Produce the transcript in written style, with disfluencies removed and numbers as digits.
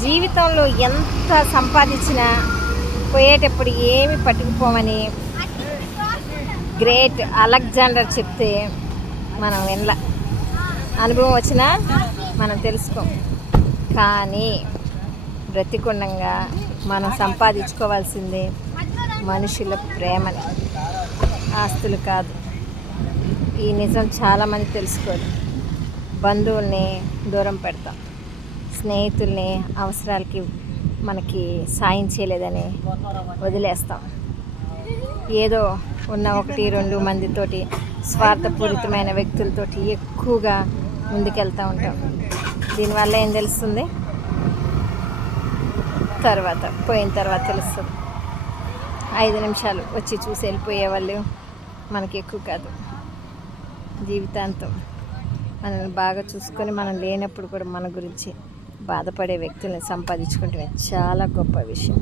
జీవితంలో ఎంత సంపాదించినా పోయేటప్పుడు ఏమి పట్టుకుపోమని గ్రేట్ అలెగ్జాండర్ చెప్తే మనం వినల. అనుభవం వచ్చినా మనం తెలుసుకోం. కానీ బ్రతికుండంగా మనం సంపాదించుకోవాల్సిందే మనుషుల ప్రేమని, ఆస్తులు కాదు. ఈ నిజం చాలామంది తెలుసుకోరు. బంధువుల్ని దూరం పెడతాం, స్నేహితుల్ని అవసరాలకి మనకి సాయం చేయలేదని వదిలేస్తాం. ఏదో ఉన్న 1-2 మందితోటి, స్వార్థపూరితమైన వ్యక్తులతోటి ఎక్కువగా ముందుకెళ్తూ ఉంటాం. దీనివల్ల ఏం తెలుస్తుంది? పోయిన తర్వాత తెలుస్తుంది. 5 నిమిషాలు వచ్చి చూసి వెళ్ళిపోయే వాళ్ళు మనకి ఎక్కువ కాదు. జీవితాంతం మనల్ని బాగా చూసుకొని మనం లేనప్పుడు కూడా మన గురించి బాధపడే వ్యక్తుల్ని సంపాదించుకుంటే చాలా గొప్ప విషయం.